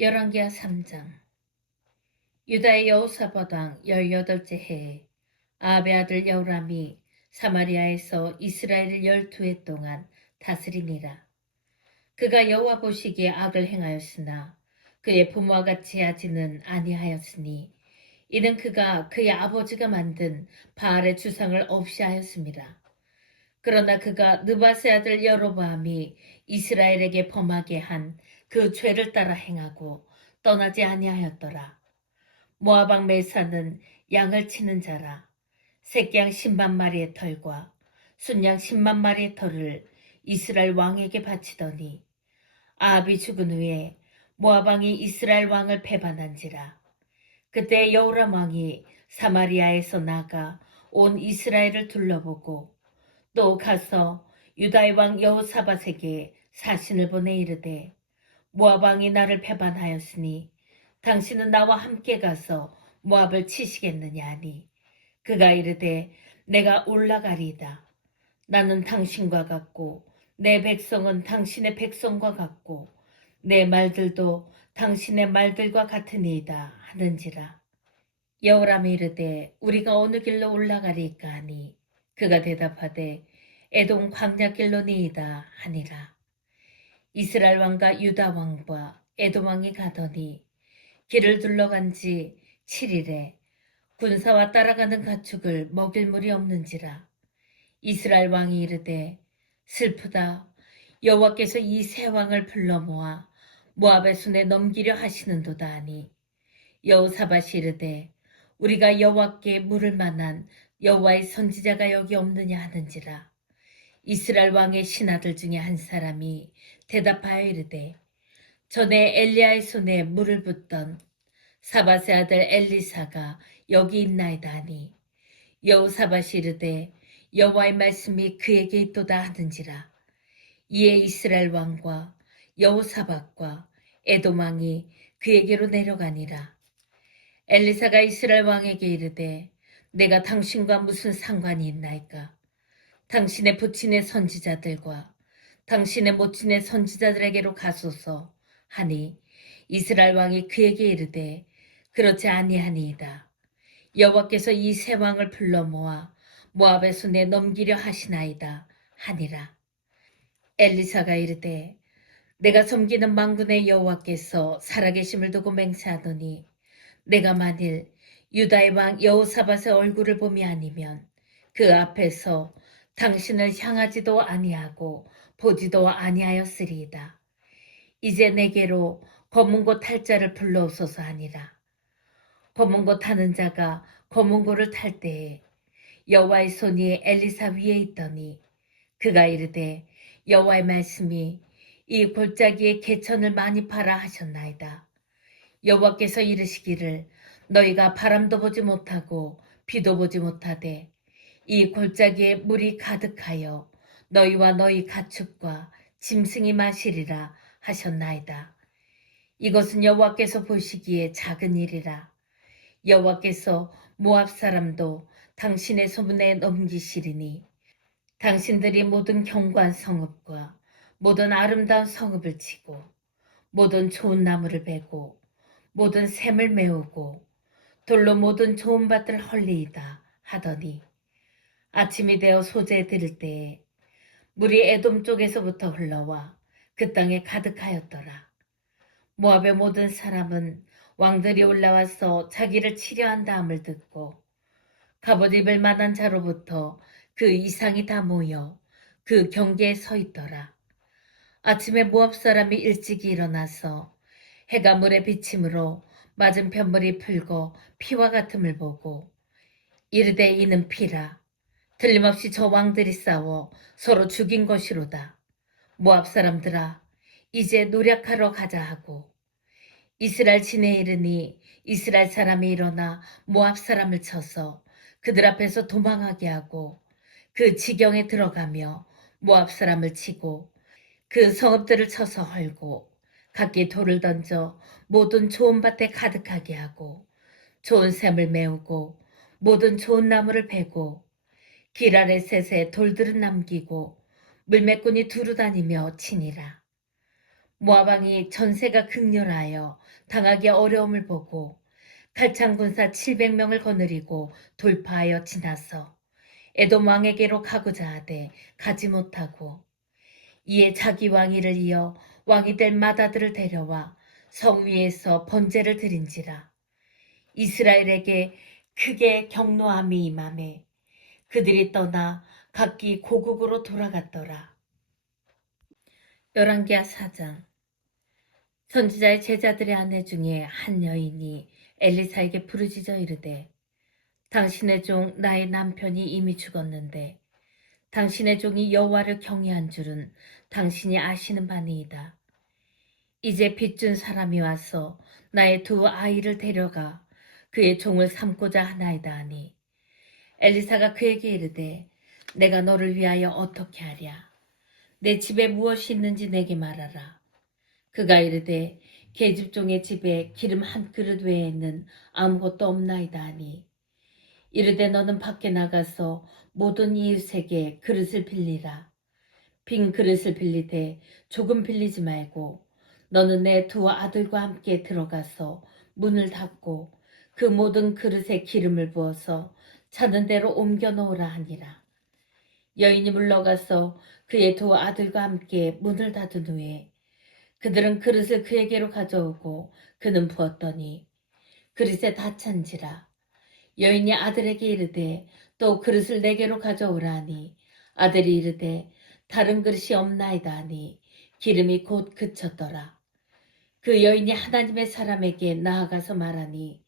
열왕기하 3장. 유다의 여호사밧 왕 18째 해에 아합의 아들 여호람이 사마리아에서 이스라엘을 12해 동안 다스리니라. 그가 여호와 보시기에 악을 행하였으나 그의 부모와 같이 하지는 아니하였으니 이는 그가 그의 아버지가 만든 바알의 주상을 없이 하였습니다. 그러나 그가 느밧의 아들 여로보암이 이스라엘에게 범하게 한 그 죄를 따라 행하고 떠나지 아니하였더라. 모압 왕 메사는 양을 치는 자라. 새끼양 10만 마리의 털과 순양 10만 마리의 털을 이스라엘 왕에게 바치더니 아합이 죽은 후에 모압 왕이 이스라엘 왕을 배반한지라. 그때 여호람 왕이 사마리아에서 나가 온 이스라엘을 둘러보고 또 가서 유다의 왕 여호사밧에게 사신을 보내 이르되 모압 왕이 나를 배반하였으니 당신은 나와 함께 가서 모압을 치시겠느냐 하니 그가 이르되 내가 올라가리이다. 나는 당신과 같고 내 백성은 당신의 백성과 같고 내 말들도 당신의 말들과 같으니이다 하는지라. 여호람이 이르되 우리가 어느 길로 올라가리까 하니 그가 대답하되 에돔 광야길로니이다 하니라. 이스라엘 왕과 유다 왕과 에돔 왕이 가더니 길을 둘러간 지 7일에 군사와 따라가는 가축을 먹일 물이 없는지라. 이스라엘 왕이 이르되 슬프다. 여호와께서 이 세 왕을 불러 모아 모압의 손에 넘기려 하시는도다 하니 여호사밧이 이르되 우리가 여호와께 물을 만한 여호와의 선지자가 여기 없느냐 하는지라. 이스라엘 왕의 신하들 중에 한 사람이 대답하여 이르되 전에 엘리야의 손에 물을 붓던 사밧의 아들 엘리사가 여기 있나이다 하니 여호사밧이 이르되 여호와의 말씀이 그에게 있도다 하는지라. 이에 이스라엘 왕과 여호사밧과 에돔 왕이 그에게로 내려가니라. 엘리사가 이스라엘 왕에게 이르되 내가 당신과 무슨 상관이 있나이까? 당신의 부친의 선지자들과 당신의 모친의 선지자들에게로 가소서 하니 이스라엘 왕이 그에게 이르되 그렇지 아니하니이다. 여호와께서 이 세 왕을 불러 모아 모압의 손에 넘기려 하시나이다 하니라. 엘리사가 이르되 내가 섬기는 만군의 여호와께서 살아계심을 두고 맹세하더니 내가 만일 유다의 왕 여호사밧의 얼굴을 봄이 아니면 그 앞에서 당신을 향하지도 아니하고 보지도 아니하였으리이다. 이제 내게로 검은고 탈 자를 불러오소서 하니라. 검은고 타는 자가 검은고를 탈 때에 여호와의 손이 엘리사 위에 있더니 그가 이르되 여호와의 말씀이 이 골짜기에 개천을 많이 파라 하셨나이다. 여호와께서 이르시기를 너희가 바람도 보지 못하고 비도 보지 못하되 이 골짜기에 물이 가득하여 너희와 너희 가축과 짐승이 마시리라 하셨나이다. 이것은 여호와께서 보시기에 작은 일이라. 여호와께서 모압 사람도 당신의 소문에 넘기시리니 당신들이 모든 견고한 성읍과 모든 아름다운 성읍을 치고 모든 좋은 나무를 베고 모든 샘을 메우고 돌로 모든 좋은 밭을 헐리이다 하더니 아침이 되어 소재에 들을 때에 물이 에돔 쪽에서부터 흘러와 그 땅에 가득하였더라. 모압의 모든 사람은 왕들이 올라와서 자기를 치려한 다음을 듣고 갑옷 입을 만한 자로부터 그 이상이 다 모여 그 경계에 서 있더라. 아침에 모압 사람이 일찍이 일어나서 해가 물에 비침으로 맞은편 물이 풀고 피와 같음을 보고 이르되 이는 피라. 틀림없이 저 왕들이 싸워 서로 죽인 것이로다. 모압 사람들아 이제 노력하러 가자 하고 이스라엘 진에 이르니 이스라엘 사람이 일어나 모압 사람을 쳐서 그들 앞에서 도망하게 하고 그 지경에 들어가며 모압 사람을 치고 그 성읍들을 쳐서 헐고 각기 돌을 던져 모든 좋은 밭에 가득하게 하고 좋은 샘을 메우고 모든 좋은 나무를 베고 길 아래 셋에 돌들은 남기고 물매꾼이 두루 다니며 치니라. 모압 왕이 전세가 극렬하여 당하기 어려움을 보고 갈창 군사 700명을 거느리고 돌파하여 지나서 에돔 왕에게로 가고자 하되 가지 못하고 이에 자기 왕위를 이어 왕이 될 맏아들을 데려와 성 위에서 번제를 드린지라. 이스라엘에게 크게 경노함이 임하매 그들이 떠나 각기 고국으로 돌아갔더라. 열왕기하 4장. 선지자의 제자들의 아내 중에 한 여인이 엘리사에게 부르짖어 이르되 당신의 종 나의 남편이 이미 죽었는데 당신의 종이 여호와를 경외한 줄은 당신이 아시는 바니이다. 이제 빚준 사람이 와서 나의 두 아이를 데려가 그의 종을 삼고자 하나이다 하니 엘리사가 그에게 이르되 내가 너를 위하여 어떻게 하랴. 내 집에 무엇이 있는지 내게 말하라. 그가 이르되 계집종의 집에 기름 한 그릇 외에는 아무것도 없나이다 하니 이르되 너는 밖에 나가서 모든 이웃에게 그릇을 빌리라. 빈 그릇을 빌리되 조금 빌리지 말고 너는 내 두 아들과 함께 들어가서 문을 닫고 그 모든 그릇에 기름을 부어서 찾는 대로 옮겨 놓으라 하니라. 여인이 물러가서 그의 두 아들과 함께 문을 닫은 후에 그들은 그릇을 그에게로 가져오고 그는 부었더니 그릇에 다 찬지라. 여인이 아들에게 이르되 또 그릇을 내게로 가져오라 하니 아들이 이르되 다른 그릇이 없나이다 하니 기름이 곧 그쳤더라. 그 여인이 하나님의 사람에게 나아가서 말하니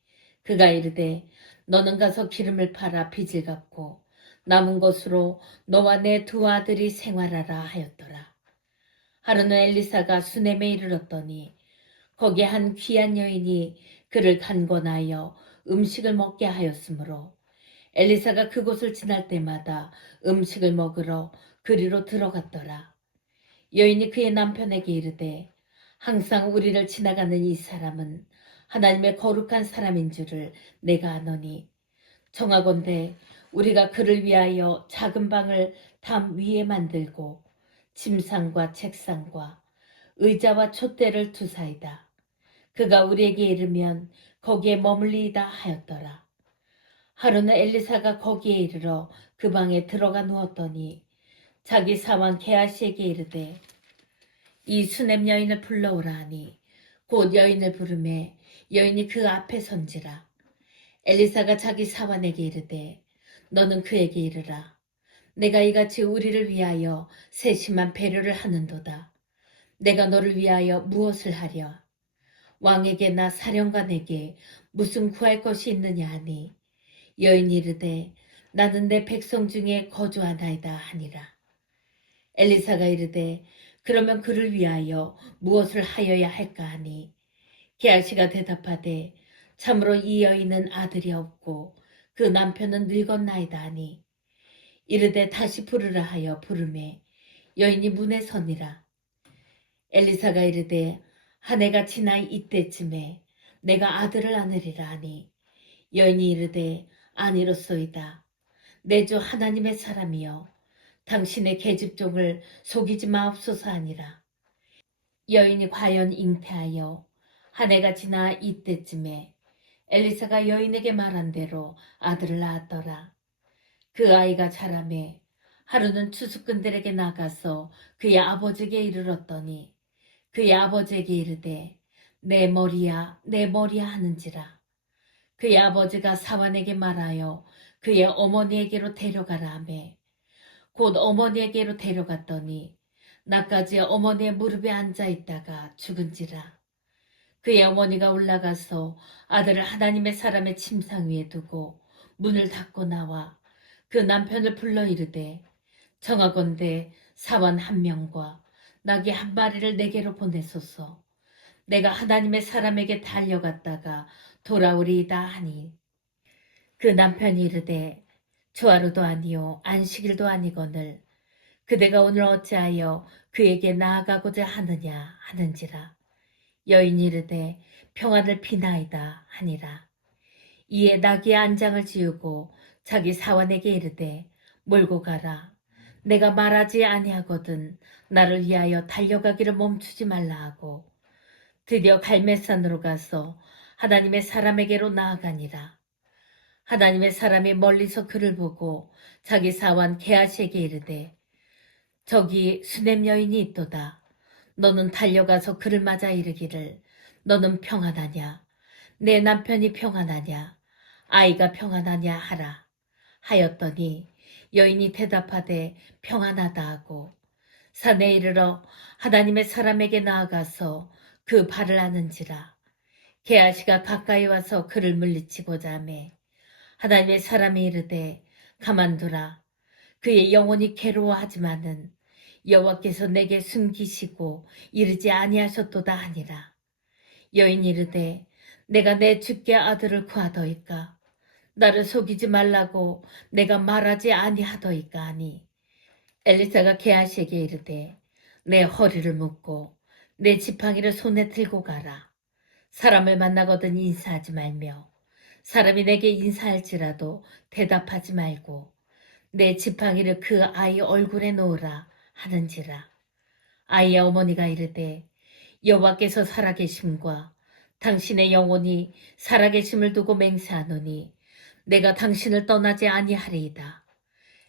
그가 이르되 너는 가서 기름을 팔아 빚을 갚고 남은 것으로 너와 내 두 아들이 생활하라 하였더라. 하루는 엘리사가 수넴에 이르렀더니 거기에 한 귀한 여인이 그를 간권하여 음식을 먹게 하였으므로 엘리사가 그곳을 지날 때마다 음식을 먹으러 그리로 들어갔더라. 여인이 그의 남편에게 이르되 항상 우리를 지나가는 이 사람은 하나님의 거룩한 사람인 줄을 내가 아노니 정하건대 우리가 그를 위하여 작은 방을 담 위에 만들고 침상과 책상과 의자와 촛대를 두사이다. 그가 우리에게 이르면 거기에 머물리이다 하였더라. 하루는 엘리사가 거기에 이르러 그 방에 들어가 누웠더니 자기 사환 게하시에게 이르되 이 수넴 여인을 불러오라 하니 곧 여인을 부르매 여인이 그 앞에 선지라. 엘리사가 자기 사환에게 이르되 너는 그에게 이르라. 내가 이같이 우리를 위하여 세심한 배려를 하는도다. 내가 너를 위하여 무엇을 하려? 왕에게나 사령관에게 무슨 구할 것이 있느냐 하니 여인이 이르되 나는 내 백성 중에 거주하나이다 하니라. 엘리사가 이르되 그러면 그를 위하여 무엇을 하여야 할까 하니 게하시가 대답하되 참으로 이 여인은 아들이 없고 그 남편은 늙었나이다 하니 이르되 다시 부르라 하여 부르매 여인이 문에 서니라. 엘리사가 이르되 한 해가 지나 이때쯤에 내가 아들을 안으리라 하니 여인이 이르되 아니로소이다. 내 주 하나님의 사람이여 당신의 계집종을 속이지 마옵소서 하니라. 여인이 과연 잉태하여 한 해가 지나 이때쯤에 엘리사가 여인에게 말한 대로 아들을 낳았더라. 그 아이가 자라매 하루는 추수꾼들에게 나가서 그의 아버지에게 이르렀더니 그의 아버지에게 이르되 내 머리야 내 머리야 하는지라. 그의 아버지가 사환에게 말하여 그의 어머니에게로 데려가라 하매 곧 어머니에게로 데려갔더니 나까지 어머니의 무릎에 앉아 있다가 죽은지라. 그의 어머니가 올라가서 아들을 하나님의 사람의 침상 위에 두고 문을 닫고 나와 그 남편을 불러 이르되 정하건대 사환 한 명과 나귀 한 마리를 내게로 보내소서. 내가 하나님의 사람에게 달려갔다가 돌아오리이다 하니 그 남편이 이르되 조하루도 아니요 안식일도 아니거늘 그대가 오늘 어찌하여 그에게 나아가고자 하느냐 하는지라. 여인이 이르되 평안을 비나이다 하니라. 이에 나귀의 안장을 지우고 자기 사환에게 이르되 몰고 가라. 내가 말하지 아니하거든 나를 위하여 달려가기를 멈추지 말라 하고 드디어 갈멜산으로 가서 하나님의 사람에게로 나아가니라. 하나님의 사람이 멀리서 그를 보고 자기 사원 게하시에게 이르되 저기 수냄 여인이 있도다. 너는 달려가서 그를 맞아 이르기를 너는 평안하냐? 내 남편이 평안하냐? 아이가 평안하냐 하라. 하였더니 여인이 대답하되 평안하다 하고 산에 이르러 하나님의 사람에게 나아가서 그 발을 아는지라. 게하시가 가까이 와서 그를 물리치고자 하매 하나님의 사람이 이르되 가만두라. 그의 영혼이 괴로워하지만은 여호와께서 내게 숨기시고 이르지 아니하셨도다 하니라. 여인이 이르되 내가 내 주께 아들을 구하더이까 나를 속이지 말라고 내가 말하지 아니하더이까 하니 엘리사가 게하시에게 이르되 내 허리를 묶고 내 지팡이를 손에 들고 가라. 사람을 만나거든 인사하지 말며 사람이 내게 인사할지라도 대답하지 말고 내 지팡이를 그 아이 얼굴에 놓으라 하는지라. 아이의 어머니가 이르되 여호와께서 살아계심과 당신의 영혼이 살아계심을 두고 맹세하노니 내가 당신을 떠나지 아니하리이다.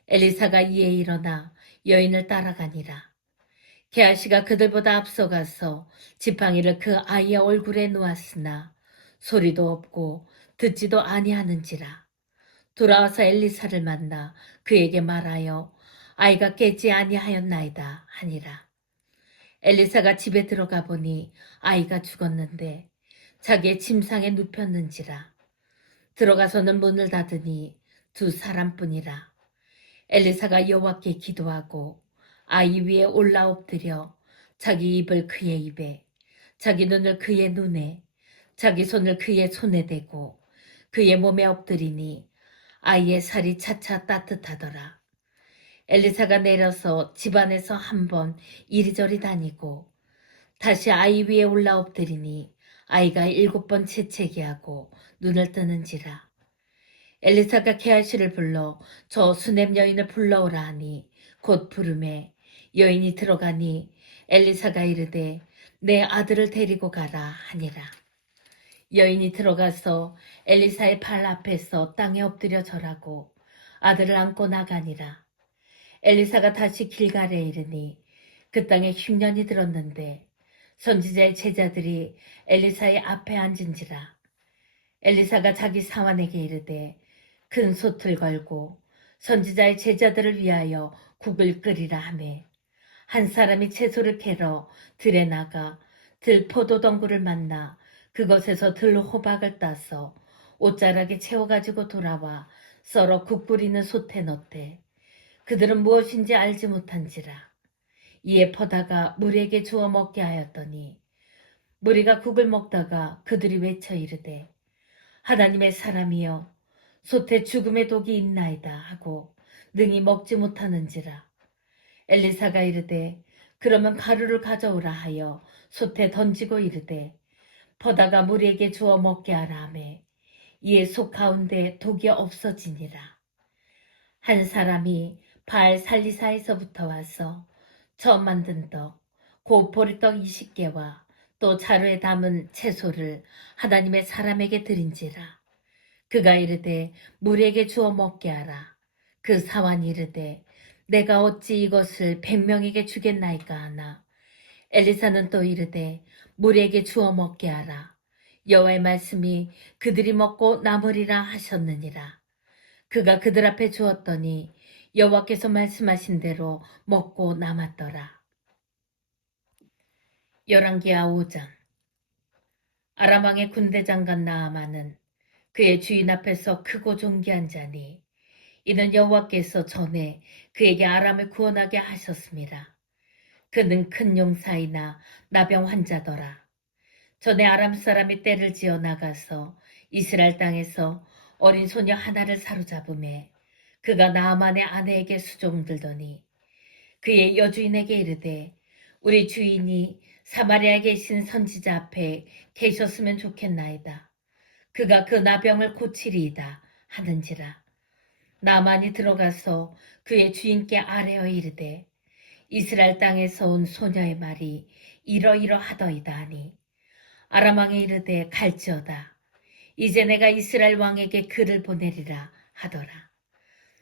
엘리사가 이에 일어나 여인을 따라가니라. 게하시가 그들보다 앞서가서 지팡이를 그 아이의 얼굴에 놓았으나 소리도 없고 듣지도 아니하는지라. 돌아와서 엘리사를 만나 그에게 말하여 아이가 깨지 아니하였나이다 하니라. 엘리사가 집에 들어가 보니 아이가 죽었는데 자기의 침상에 눕혔는지라. 들어가서는 문을 닫으니 두 사람뿐이라. 엘리사가 여호와께 기도하고 아이 위에 올라 엎드려 자기 입을 그의 입에 자기 눈을 그의 눈에 자기 손을 그의 손에 대고 그의 몸에 엎드리니 아이의 살이 차차 따뜻하더라. 엘리사가 내려서 집안에서 한번 이리저리 다니고 다시 아이 위에 올라 엎드리니 아이가 7번 재채기하고 눈을 뜨는지라. 엘리사가 게하시를 불러 저 수냄 여인을 불러오라 하니 곧 부르매 여인이 들어가니 엘리사가 이르되 내 아들을 데리고 가라 하니라. 여인이 들어가서 엘리사의 발 앞에서 땅에 엎드려 절하고 아들을 안고 나가니라. 엘리사가 다시 길갈에 이르니 그 땅에 흉년이 들었는데 선지자의 제자들이 엘리사의 앞에 앉은지라. 엘리사가 자기 사환에게 이르되 큰 솥을 걸고 선지자의 제자들을 위하여 국을 끓이라 하매 한 사람이 채소를 캐러 들에 나가 들 포도덩굴을 만나 그것에서 들 호박을 따서 옷자락에 채워가지고 돌아와 썰어 국 뿌리는 솥에 넣되 그들은 무엇인지 알지 못한지라. 이에 퍼다가 무리에게 주어 먹게 하였더니 무리가 국을 먹다가 그들이 외쳐 이르되 하나님의 사람이여 솥에 죽음의 독이 있나이다 하고 능히 먹지 못하는지라. 엘리사가 이르되 그러면 가루를 가져오라 하여 솥에 던지고 이르되 퍼다가 무리에게 주어 먹게 하라 하매 이에 솥 가운데 독이 없어지니라. 한 사람이 바알 살리사에서부터 와서 처음 만든 떡, 곧 보리떡 20개와 또 자루에 담은 채소를 하나님의 사람에게 드린지라. 그가 이르되 무리에게 주어 먹게 하라. 그 사환이 이르되 내가 어찌 이것을 100명에게 주겠나이까 하나. 엘리사는 또 이르되 무리에게 주어 먹게 하라. 여호와의 말씀이 그들이 먹고 남으리라 하셨느니라. 그가 그들 앞에 주었더니 여호와께서 말씀하신 대로 먹고 남았더라. 열왕기하 5장. 아람 왕의 군대 장관 나아만은 그의 주인 앞에서 크고 존귀한 자니 이는 여호와께서 전에 그에게 아람을 구원하게 하셨습니다. 그는 큰 용사이나 나병 환자더라. 전에 아람 사람이 떼를 지어 나가서 이스라엘 땅에서 어린 소녀 하나를 사로잡음에 그가 나아만의 아내에게 수종들더니 그의 여주인에게 이르되 우리 주인이 사마리아에 계신 선지자 앞에 계셨으면 좋겠나이다. 그가 그 나병을 고치리이다 하는지라. 나만이 들어가서 그의 주인께 아뢰어 이르되 이스라엘 땅에서 온 소녀의 말이 이러이러하더이다 하니 아람 왕이 이르되 갈지어다. 이제 내가 이스라엘 왕에게 글을 보내리라 하더라.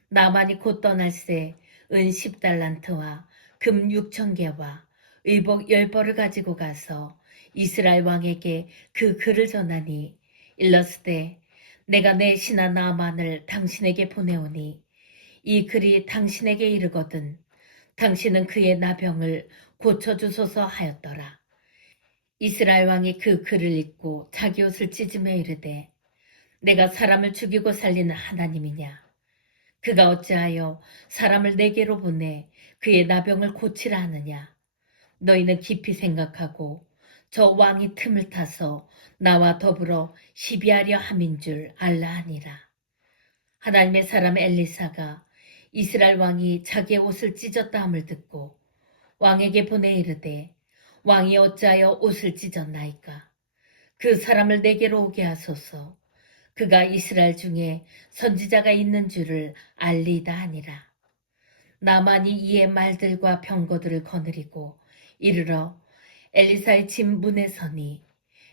나만이 곧 떠날새 은 10달란트와 금 6,000개와 의복 10벌을 가지고 가서 이스라엘 왕에게 그 글을 전하니 일렀으되 내가 내 신하 나만을 당신에게 보내오니 이 글이 당신에게 이르거든 당신은 그의 나병을 고쳐주소서 하였더라. 이스라엘 왕이 그 글을 읽고 자기 옷을 찢으며 이르되 내가 사람을 죽이고 살리는 하나님이냐. 그가 어찌하여 사람을 내게로 보내 그의 나병을 고치라 하느냐. 너희는 깊이 생각하고 저 왕이 틈을 타서 나와 더불어 시비하려 함인 줄 알라 하니라. 하나님의 사람 엘리사가 이스라엘 왕이 자기의 옷을 찢었다 함을 듣고 왕에게 보내 이르되 왕이 어찌하여 옷을 찢었나이까. 그 사람을 내게로 오게 하소서. 그가 이스라엘 중에 선지자가 있는 줄을 알리다 하니라. 나만이 이에 말들과 병거들을 거느리고 이르러 엘리사의 집 문에 서니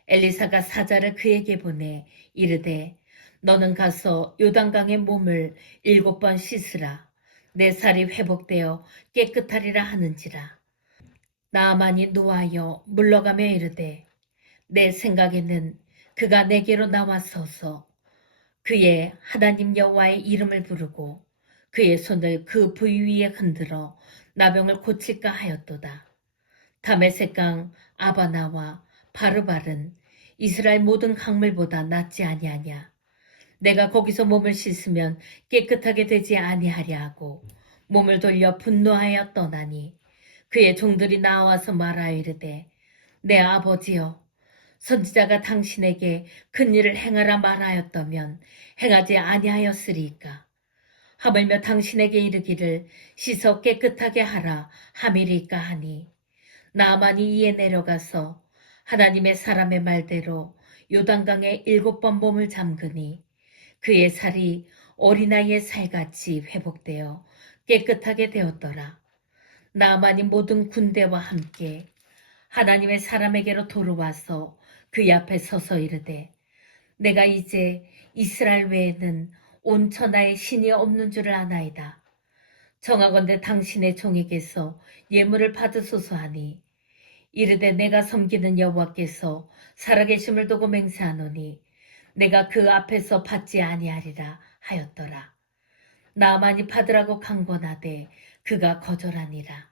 엘리사가 사자를 그에게 보내 이르되 너는 가서 요단강의 몸을 7번 씻으라. 내 살이 회복되어 깨끗하리라 하는지라. 나만이 노하여 물러가며 이르되 내 생각에는 그가 내게로 나와서서 그의 하나님 여호와의 이름을 부르고 그의 손을 그 부위 위에 흔들어 나병을 고칠까 하였도다. 다메섹강 아바나와 바르발은 이스라엘 모든 강물보다 낫지 아니하냐. 내가 거기서 몸을 씻으면 깨끗하게 되지 아니하랴 하고 몸을 돌려 분노하여 떠나니 그의 종들이 나와서 말하여 이르되 내 아버지여 선지자가 당신에게 큰 일을 행하라 말하였다면 행하지 아니하였으리이까. 하물며 당신에게 이르기를 씻어 깨끗하게 하라 함이리까 하니 나만이 이에 내려가서 하나님의 사람의 말대로 요단강에 7번 몸을 잠그니 그의 살이 어린아이의 살같이 회복되어 깨끗하게 되었더라. 나만이 모든 군대와 함께 하나님의 사람에게로 돌아와서 그의 앞에 서서 이르되 내가 이제 이스라엘 외에는 온 천하에 신이 없는 줄을 아나이다. 정하건대 당신의 종에게서 예물을 받으소서 하니 이르되 내가 섬기는 여호와께서 살아계심을 두고 맹세하노니 내가 그 앞에서 받지 아니하리라 하였더라. 나만이 받으라고 강권하되 그가 거절하니라.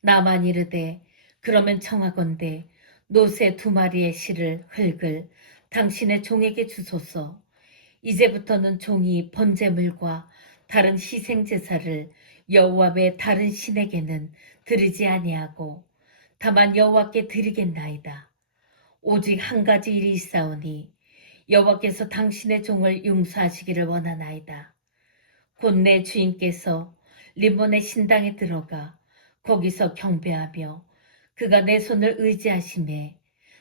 나만 이르되 그러면 청하건대 노새 2마리의 실을 흙을 당신의 종에게 주소서. 이제부터는 종이 번제물과 다른 희생제사를 여호와 외 다른 신에게는 드리지 아니하고 다만 여호와께 드리겠나이다. 오직 한 가지 일이 있사오니 여호와께서 당신의 종을 용서하시기를 원하나이다. 곧 내 주인께서 림몬의 신당에 들어가 거기서 경배하며 그가 내 손을 의지하심에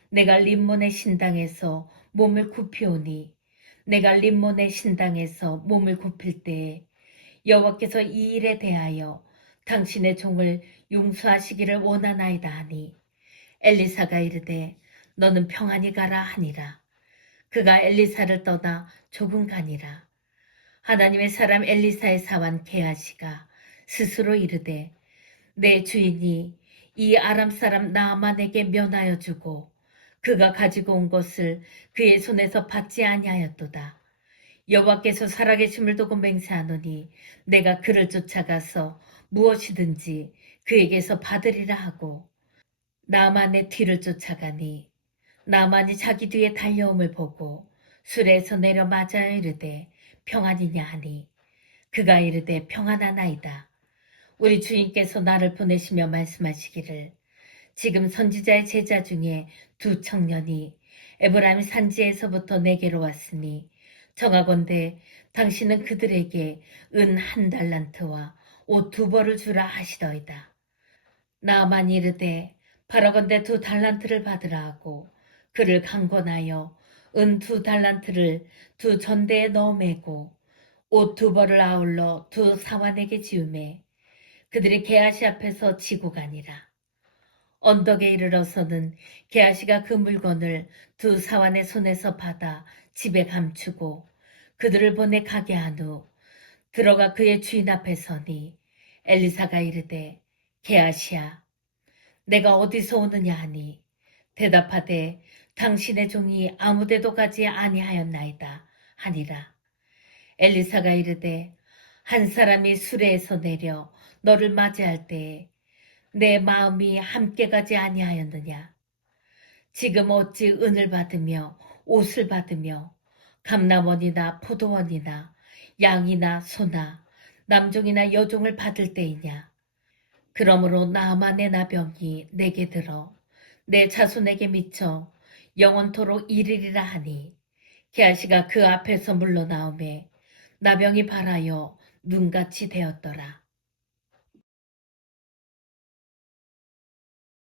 내가 림몬의 신당에서 몸을 굽히오니 내가 림몬의 신당에서 몸을 굽힐 때에 여호와께서 이 일에 대하여 당신의 종을 용서하시기를 원하나이다 하니 엘리사가 이르되 너는 평안히 가라 하니라. 그가 엘리사를 떠나 조금 가니라. 하나님의 사람 엘리사의 사환 게하시가 스스로 이르되 내 주인이 이 아람 사람 나아만에게 면하여 주고 그가 가지고 온 것을 그의 손에서 받지 아니하였도다. 여호와께서 살아계심을 두고 맹세하노니 내가 그를 쫓아가서 무엇이든지 그에게서 받으리라 하고 나만의 뒤를 쫓아가니 나만이 자기 뒤에 달려옴을 보고 수레에서 내려 맞아 이르되 평안이냐 하니 그가 이르되 평안하나이다. 우리 주인께서 나를 보내시며 말씀하시기를 지금 선지자의 제자 중에 2 청년이 에브라임 산지에서부터 내게로 왔으니 정하건대 당신은 그들에게 은 1달란트와 옷 2벌을 주라 하시더이다. 나만 이르되 바라건대 2달란트를 받으라 하고 그를 강권하여 은 2달란트를 2 전대에 넣어 매고 옷 두 벌을 아울러 두 사환에게 지우매 그들이 게하시 앞에서 지고 가니라. 언덕에 이르러서는 게하시가 그 물건을 두 사환의 손에서 받아 집에 감추고 그들을 보내 가게 한 후 들어가 그의 주인 앞에 서니 엘리사가 이르되 게하시야 내가 어디서 오느냐 하니 대답하되 당신의 종이 아무데도 가지 아니하였나이다 하니라. 엘리사가 이르되 한 사람이 수레에서 내려 너를 맞이할 때에 내 마음이 함께 가지 아니하였느냐. 지금 어찌 은을 받으며 옷을 받으며 감남원이나 포도원이나 양이나 소나 남종이나 여종을 받을 때이냐. 그러므로 나만의 나병이 내게 들어 내 자손에게 미쳐 영원토록 이르리라 하니 게하시가 그 앞에서 물러나오매 나병이 발하여 눈같이 되었더라.